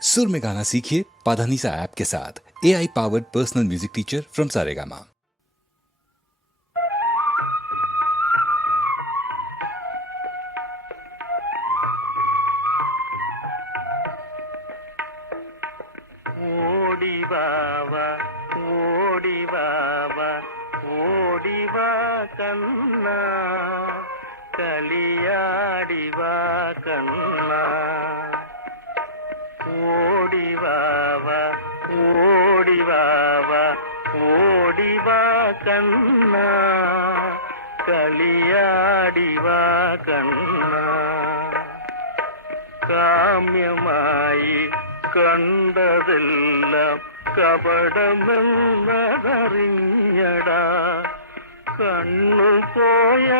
सुर में गाना सीखिए पाधानीसा ऐप के साथ। AI powered personal music teacher from Saregama. కన్నా కలియాడివా కన్నా ఓడివావా ఓడివావా ఓడివా కన్నా కలియాడివా కన్నా കാമ്യമായി കണ്ടതെല്ലാം കപടമെന്നതറിഞ്ഞടാ കണ്ണു പോയാലെന്തനിക്കൻ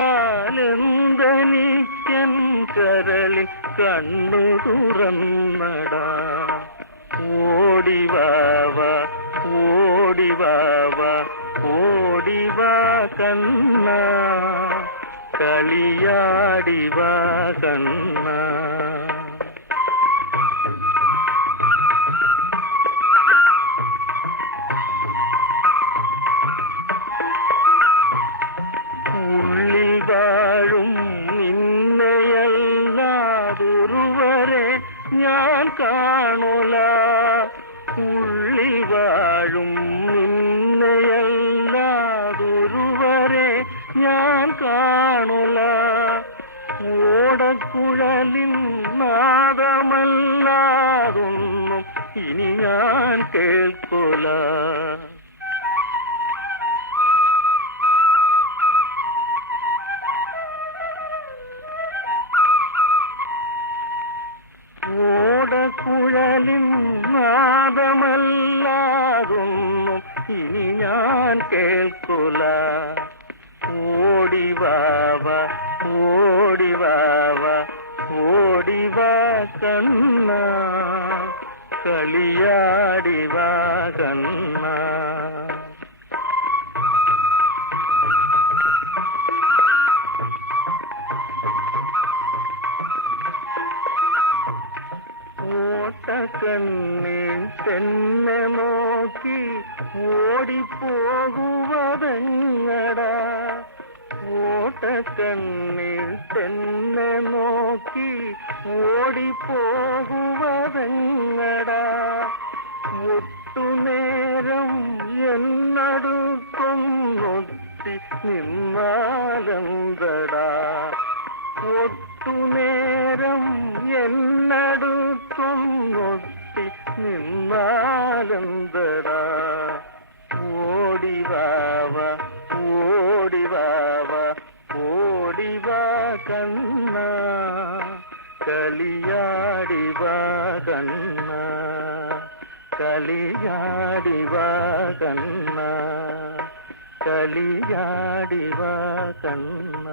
കരളിൽ കണ്ണു തുറന്നടാ ഓടിവാവ ഓടിവാവ ഓടിവാ കണ്ണ കളിയാടിവാ കണ്ണ ഞാൻ കാണുല ഉള്ളിൽ വാഴും നിന്നെയല്ലാതൊരുവരെ ഞാൻ കാണുല ഓടക്കുഴലിൻ നാദമല്ലാതൊന്നും ഇനി ഞാൻ കേൾക്കുല ഓടക്കുഴലിൻ നാദമല്ലാതൊന്നും ഇനി ഞാൻ കേൾക്കുല ഓടിവാവ ഓടിവാവ ഓടിവാ കണ്ണ കളിയാടിവാ കണ്ണ ഓട്ടക്കണ്ണിൽ തന്നെ നോക്കി ഓടിപ്പോകുവതെങ്ങടാ ഓട്ടക്കണ്ണിൽ തന്നെ നോക്കി ഓടിപ്പോകുവതെങ്ങടാ ഒട്ടുനേരം എന്നടുത്തൊന്നൊത്തി നിന്നാലെന്തടാ ഒട്ടുനേരം എന്നടുത്തൊന്നൊത്തി നിന്നാലെന്തടാ ഓടിവാവ ഓടിവാവ ഓടിവാ കണ്ണ കളിയാടിവാ കണ്ണ കളിയാടിവാ കണ്ണ കളിയാടിവാ കണ്ണ